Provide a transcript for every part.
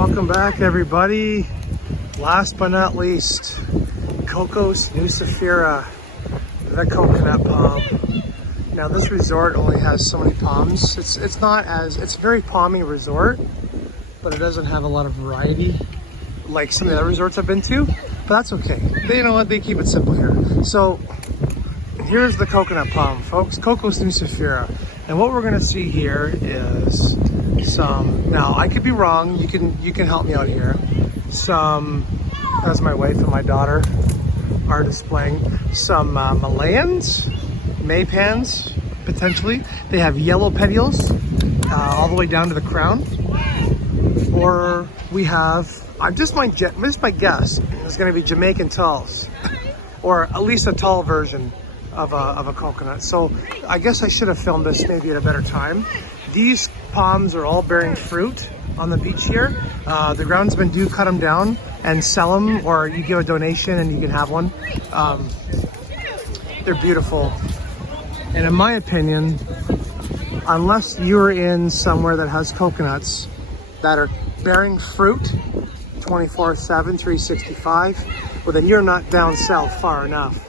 Welcome back, everybody. Last but not least, Cocos nucifera, the coconut palm. Now this resort only has so many palms. It's a very palmy resort, but it doesn't have a lot of variety like some of the other resorts I've been to, but that's okay. You know what, they keep it simple here. So here's the coconut palm, folks, Cocos nucifera. And what we're gonna see here is now I could be wrong, you can help me out here. As my wife and my daughter are displaying, some Malayans, Maypans, potentially. They have yellow petioles all the way down to the crown. Or we have, just my guess, is gonna be Jamaican talls, or at least a tall version of a coconut. So I guess I should have filmed this maybe at a better time. These palms are all bearing fruit on the beach here. The groundsmen do cut them down and sell them, or you give a donation and you can have one. They're beautiful. And in my opinion, unless you're in somewhere that has coconuts that are bearing fruit 24/7, 365, well then you're not down south far enough.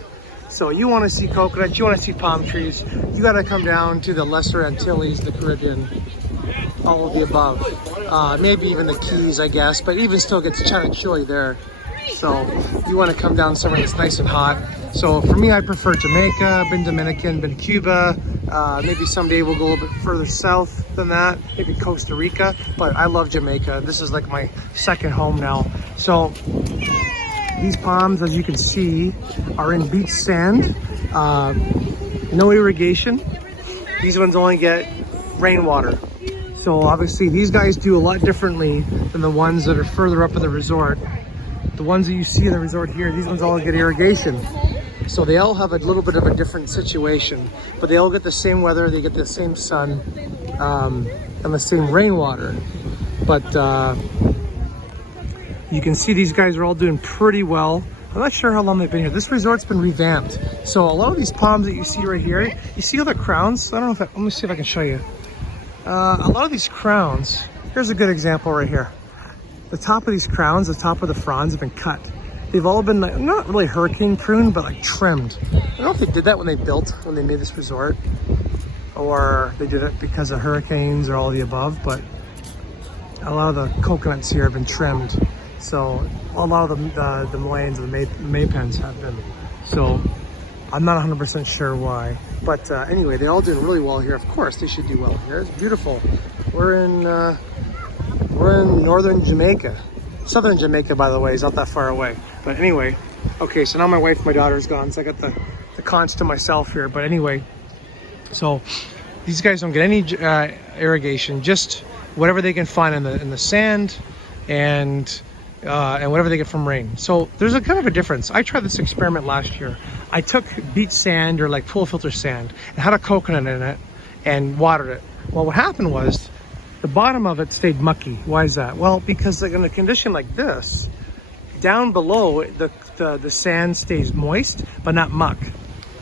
So you want to see coconuts, you want to see palm trees, you got to come down to the Lesser Antilles, the Caribbean, all of the above. Maybe even the Keys, I guess, but even still gets kind of chilly there. So you want to come down somewhere that's nice and hot. So for me, I prefer Jamaica, been Dominican, been Cuba. Maybe someday we'll go a little bit further south than that, maybe Costa Rica, but I love Jamaica. This is like my second home now. So these palms, as you can see, are in beach sand, no irrigation. These ones only get rainwater. So obviously these guys do a lot differently than the ones that are further up in the resort. The ones that you see in the resort here, these ones all get irrigation. So they all have a little bit of a different situation, but they all get the same weather, they get the same sun, and the same rainwater. But you can see these guys are all doing pretty well. I'm not sure how long they've been here. This resort's been revamped. So a lot of these palms that you see right here, you see all the crowns? I don't know if let me see if I can show you. A lot of these crowns, here's a good example right here. The top of these crowns, the top of the fronds have been cut. They've all been like, not really hurricane pruned, but like trimmed. I don't know if they did that when they made this resort, or they did it because of hurricanes or all of the above, but a lot of the coconuts here have been trimmed. So a lot of the Malayans and the Maypens have been. So I'm not 100% sure why. But anyway, they're all doing really well here. Of course, they should do well here. It's beautiful. We're in northern Jamaica. Southern Jamaica, by the way, is not that far away. But anyway, okay, so now my wife and my daughter's gone, so I got the conch to myself here. But anyway, so these guys don't get any irrigation, just whatever they can find in the sand and whatever they get from rain. So there's a kind of a difference. I tried this experiment last year. I took beach sand, or like pool filter sand, and had a coconut in it and watered it. Well, what happened was the bottom of it stayed mucky. Why is that? Well, because like in a condition like this, down below the sand stays moist but not muck,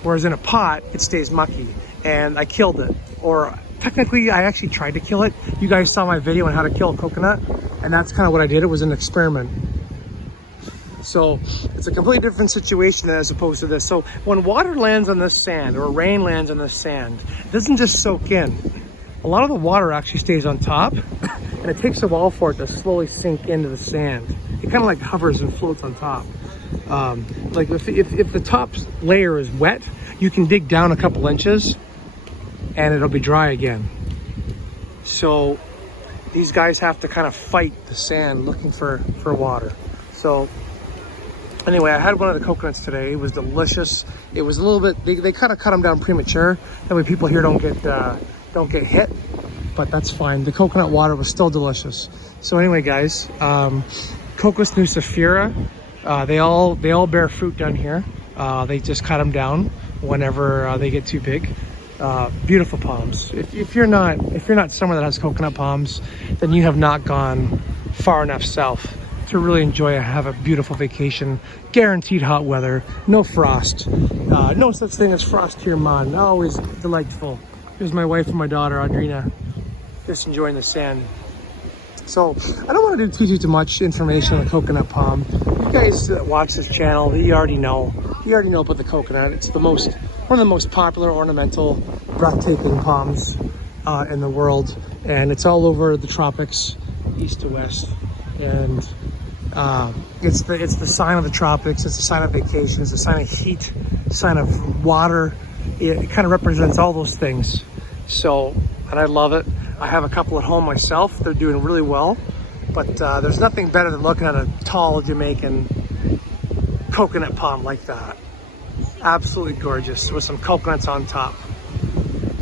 whereas in a pot it stays mucky. And I killed it, or technically I actually tried to kill it. You guys saw my video on how to kill a coconut, and that's kind of what I did. It was an experiment. So it's a completely different situation as opposed to this. So when water lands on this sand, or rain lands on this sand, it doesn't just soak in. A lot of the water actually stays on top, and it takes a while for it to slowly sink into the sand. It kind of like hovers and floats on top. Like if the top layer is wet, you can dig down a couple inches and it'll be dry again. So these guys have to kind of fight the sand looking for water. So anyway, I had one of the coconuts today. It was delicious. It was a little bit, they kind of cut them down premature. That way people here don't get hit, but that's fine. The coconut water was still delicious. So anyway, guys, Cocos nucifera, they all bear fruit down here. They just cut them down whenever they get too big. Beautiful palms. If you're not somewhere that has coconut palms, then you have not gone far enough south to really have a beautiful vacation. Guaranteed hot weather, no frost, no such thing as frost here, man. Always delightful. Here's my wife and my daughter, Audrina, just enjoying the sand. So I don't want to do too much information on the coconut palm. You guys that watch this channel, you already know about the coconut. It's one of the most popular ornamental, breathtaking palms in the world, and it's all over the tropics, east to west. And it's the sign of the tropics. It's a sign of vacation. It's a sign of heat, a sign of water. It kind of represents all those things. So, and I love it. I have a couple at home myself. They're doing really well. But there's nothing better than looking at a tall Jamaican coconut palm like that. Absolutely gorgeous with some coconuts on top.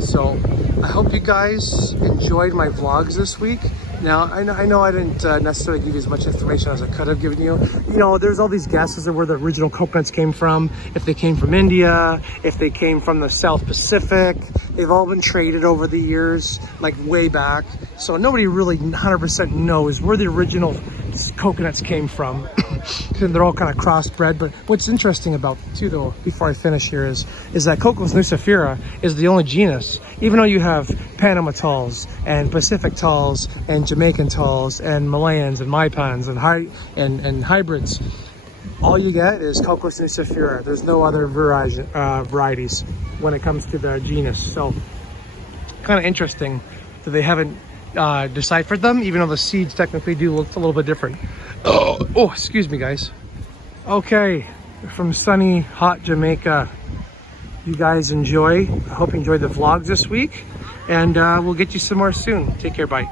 So I hope you guys enjoyed my vlogs this week. Now, I know I didn't necessarily give you as much information as I could have given you. You know, there's all these guesses of where the original coconuts came from. If they came from India, if they came from the South Pacific. They've all been traded over the years, like way back. So nobody really 100% knows where the original coconuts came from. They're all kind of crossbred. But what's interesting about too, though, before I finish here, is that Cocos nucifera is the only genus. Even though you have Panama talls and Pacific talls and Jamaican talls and Malayans and Maipans and hybrids, all you get is Cocos nucifera. There's no other varieties when it comes to the genus. So kind of interesting that they haven't deciphered them, even though the seeds technically do look a little bit different. Oh, excuse me, guys. Okay, from sunny, hot Jamaica. You guys enjoy. I hope you enjoyed the vlogs this week, and we'll get you some more soon. Take care, bye.